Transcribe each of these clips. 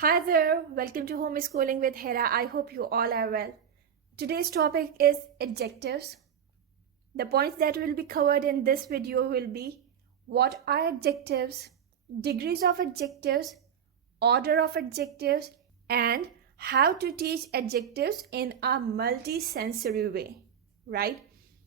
Hi there, welcome to Homeschooling with Hira. I hope you all are well. Today's topic is adjectives. The points that will be covered in this video will be what are adjectives, degrees of adjectives, order of adjectives, and how to teach adjectives in a multi-sensory way, right?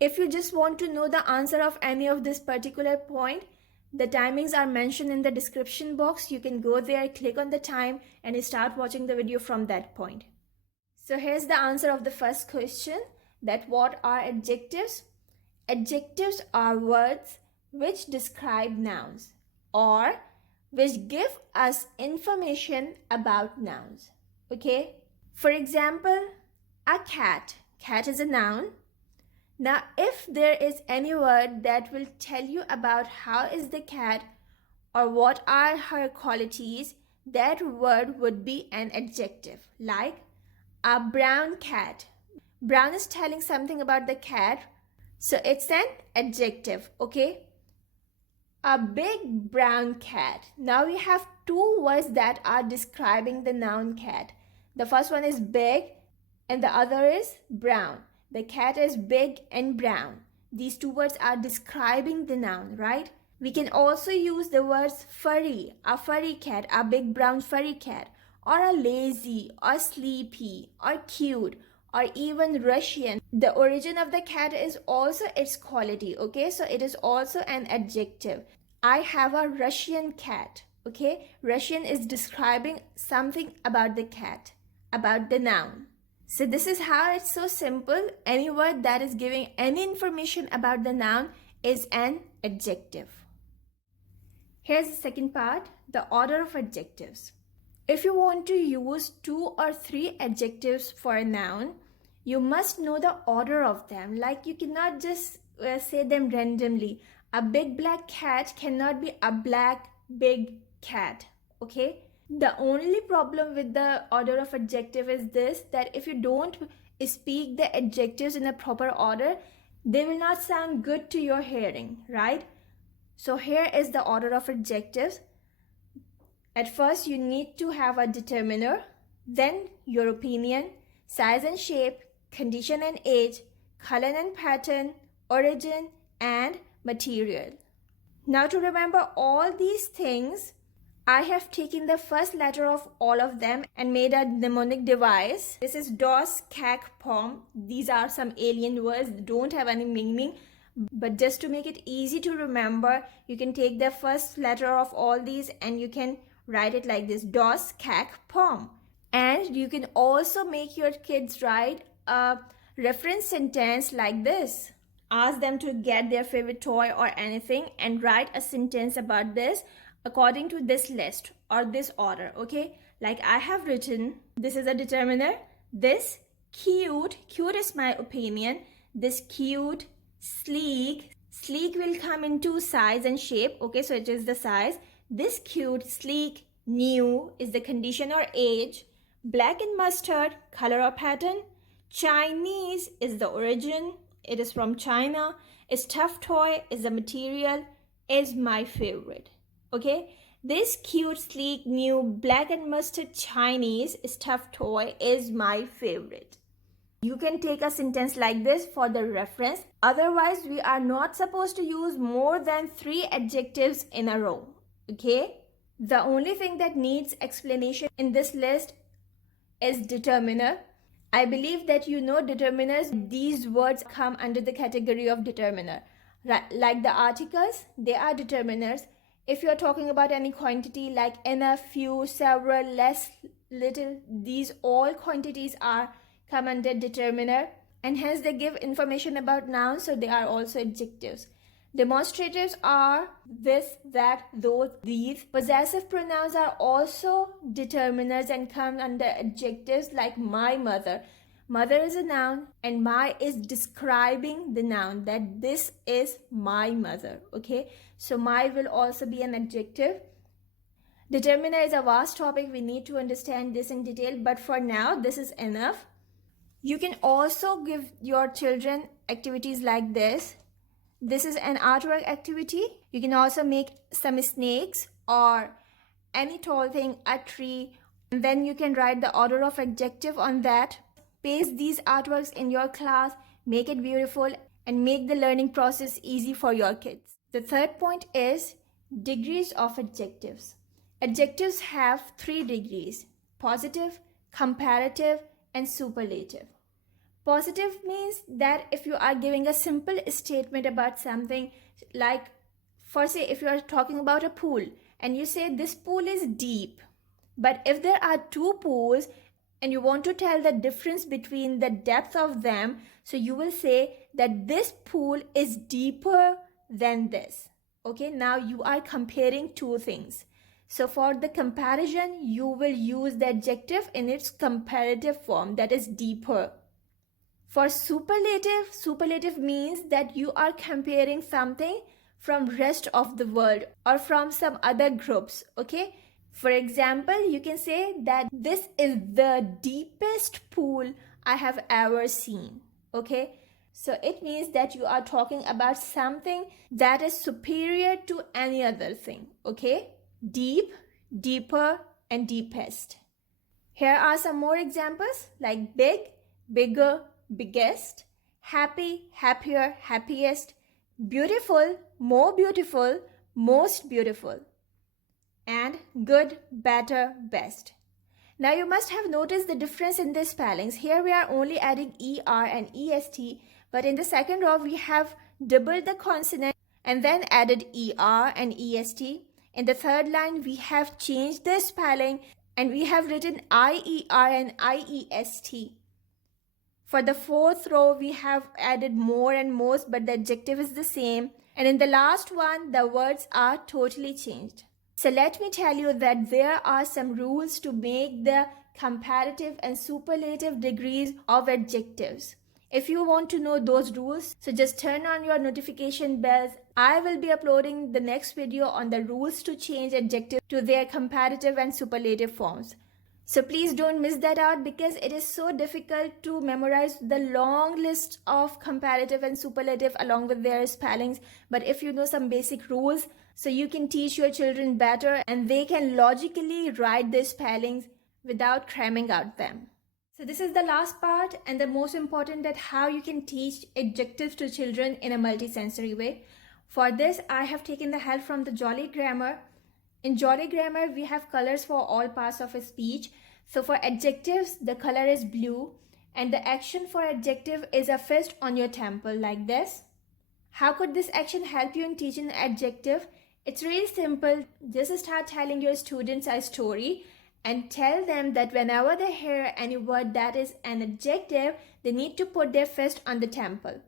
If you just want to know the answer of any of this particular point, the timings are mentioned in the description box. You can go there, click on the time, and start watching the video from that point. So here's the answer of the first question, that what are adjectives? Adjectives are words which describe nouns or which give us information about nouns. Okay? For example, a cat. Cat is a noun. Now, if there is any word that will tell you about how is the cat or what are her qualities, that word would be an adjective. Like a brown cat. Brown is telling something about the cat, so it's an adjective, okay? A big brown cat. Now we have two words that are describing the noun cat. The first one is big and the other is brown. The cat is big and brown. These two words are describing the noun, right? We can also use the words furry, a furry cat, a big brown furry cat, or a lazy, or sleepy, or cute, or even Russian. The origin of the cat is also its quality, okay? So it is also an adjective. I have a Russian cat, okay? Russian is describing something about the cat, about the noun. So this is how it's so simple. Any word that is giving any information about the noun is an adjective. Here's the second part, the order of adjectives. If you want to use 2 or 3 adjectives for a noun, you must know the order of them. Like you cannot just say them randomly. A big black cat cannot be a black big cat, okay? The only problem with the order of adjective is this, that if you don't speak the adjectives in a proper order, they will not sound good to your hearing, right? So here is the order of adjectives. At first, you need to have a determiner, then your opinion, size and shape, condition and age, color and pattern, origin, and material. Now to remember all these things, I have taken the first letter of all of them and made a mnemonic device. This is DOS, CAC, POM. These are some alien words, don't have any meaning. But just to make it easy to remember, you can take the first letter of all these and you can write it like this, DOS, CAC, POM. And you can also make your kids write a reference sentence like this. Ask them to get their favorite toy or anything and write a sentence about this according to this list or this order, okay? Like I have written, this is a determiner, this cute is my opinion, this cute, sleek will come into size and shape, okay? So it is the size. This cute, sleek, new is the condition or age. Black and mustard, color or pattern. Chinese is the origin, it is from China. A stuffed toy is the material, is my favorite. Okay, this cute, sleek, new, black and mustard Chinese stuffed toy is my favorite. You can take a sentence like this for the reference. Otherwise, we are not supposed to use more than 3 adjectives in a row. Okay? The only thing that needs explanation in this list is determiner. I believe that you know determiners. These words come under the category of determiner. Like the articles, they are determiners. If you're talking about any quantity like enough, few, several, less, little, these all quantities come under determiner, and hence they give information about nouns, so they are also adjectives. Demonstratives are this, that, those, these. Possessive pronouns are also determiners and come under adjectives like my mother. Mother is a noun and my is describing the noun, that this is my mother, okay? So my will also be an adjective. Determiner is a vast topic. We need to understand this in detail, but for now, this is enough. You can also give your children activities like this. This is an artwork activity. You can also make some snakes or any tall thing, a tree And then you can write the order of adjective on that. Paste these artworks in your class, make it beautiful, and make the learning process easy for your kids. The third point is degrees of adjectives. Adjectives have 3 degrees: positive, comparative, and superlative. Positive means that if you are giving a simple statement about something, like, for say, if you are talking about a pool and you say this pool is deep, but if there are 2 pools and you want to tell the difference between the depth of them, so you will say that this pool is deeper than this. Okay, now you are comparing 2 things. So for the comparison, you will use the adjective in its comparative form, that is deeper. For superlative, superlative means that you are comparing something from rest of the world or from some other groups, okay? For example, you can say that this is the deepest pool I have ever seen, okay? So it means that you are talking about something that is superior to any other thing, okay? Deep, deeper, and deepest. Here are some more examples like big, bigger, biggest, happy, happier, happiest, beautiful, more beautiful, most beautiful, and good, better, best. Now you must have noticed the difference in the spellings. Here we are only adding ER and EST, but in the second row we have doubled the consonant and then added ER and EST. In the third line we have changed the spelling and we have written IER and IEST. For the fourth row, we have added more and most, but the adjective is the same. And in the last one, the words are totally changed. So let me tell you that there are some rules to make the comparative and superlative degrees of adjectives. If you want to know those rules, so just turn on your notification bells. I will be uploading the next video on the rules to change adjectives to their comparative and superlative forms. So please don't miss that out because it is so difficult to memorize the long list of comparative and superlative along with their spellings. But if you know some basic rules, so you can teach your children better and they can logically write their spellings without cramming out them. So this is the last part and the most important, that how you can teach adjectives to children in a multisensory way. For this, I have taken the help from the Jolly Grammar. In Jolly Grammar, we have colors for all parts of a speech. So for adjectives, the color is blue and the action for adjective is a fist on your temple like this. How could this action help you in teaching adjective? It's really simple. Just start telling your students a story and tell them that whenever they hear any word that is an adjective, they need to put their fist on the temple.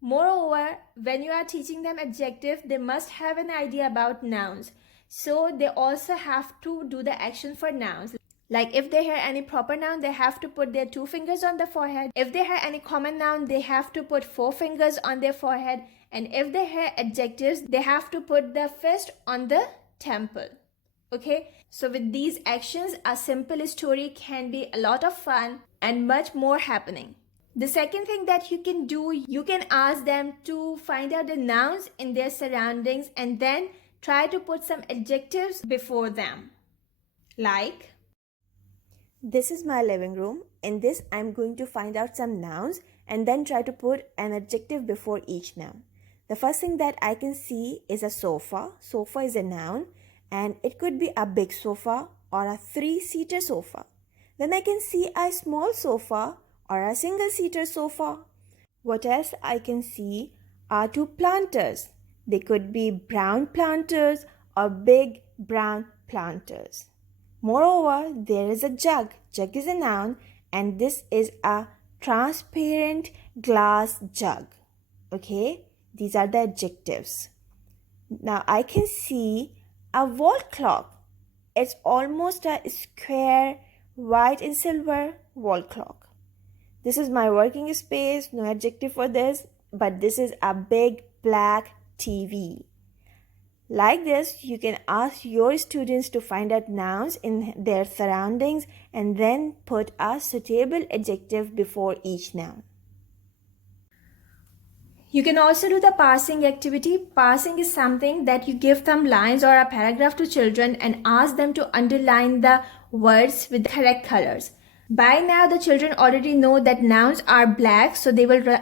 Moreover, when you are teaching them adjective, they must have an idea about nouns. So they also have to do the action for nouns. Like if they hear any proper noun, they have to put their 2 fingers on the forehead. If they hear any common noun, they have to put 4 fingers on their forehead. And if they hear adjectives, they have to put the fist on the temple. Okay, so with these actions, a simple story can be a lot of fun and much more happening. The second thing that you can do, you can ask them to find out the nouns in their surroundings and then try to put some adjectives before them. Like, this is my living room. In this, I'm going to find out some nouns and then try to put an adjective before each noun. The first thing that I can see is a sofa. Sofa is a noun and it could be a big sofa or a 3-seater sofa. Then I can see a small sofa or a single-seater sofa. What else I can see are 2 planters. They could be brown planters or big brown planters. Moreover, there is a jug. Jug is a noun and this is a transparent glass jug. Okay, these are the adjectives. Now I can see a wall clock. It's almost a square white and silver wall clock. This is my working space, no adjective for this, but this is a big black TV. Like this, you can ask your students to find out nouns in their surroundings and then put a suitable adjective before each noun. You can also do the parsing activity. Parsing is something that you give some lines or a paragraph to children and ask them to underline the words with the correct colors. By now the children already know that nouns are black, so they will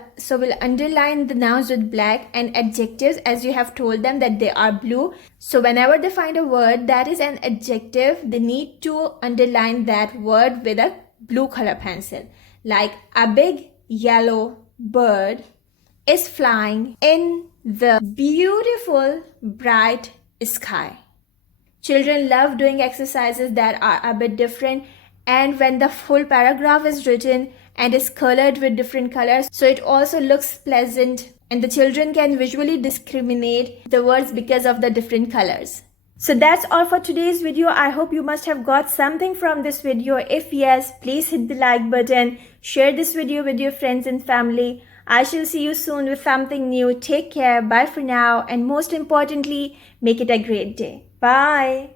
underline the nouns with black, and adjectives, as you have told them that they are blue. So whenever they find a word that is an adjective, they need to underline that word with a blue color pencil. Like a big yellow bird is flying in the beautiful bright sky. Children love doing exercises that are a bit different, and when the full paragraph is written and is colored with different colors, so it also looks pleasant and the children can visually discriminate the words because of the different colors. So that's all for today's video. I hope you must have got something from this video. If yes, please hit the like button, share this video with your friends and family. I shall see you soon with something new. Take care, bye for now, and most importantly, make it a great day. Bye.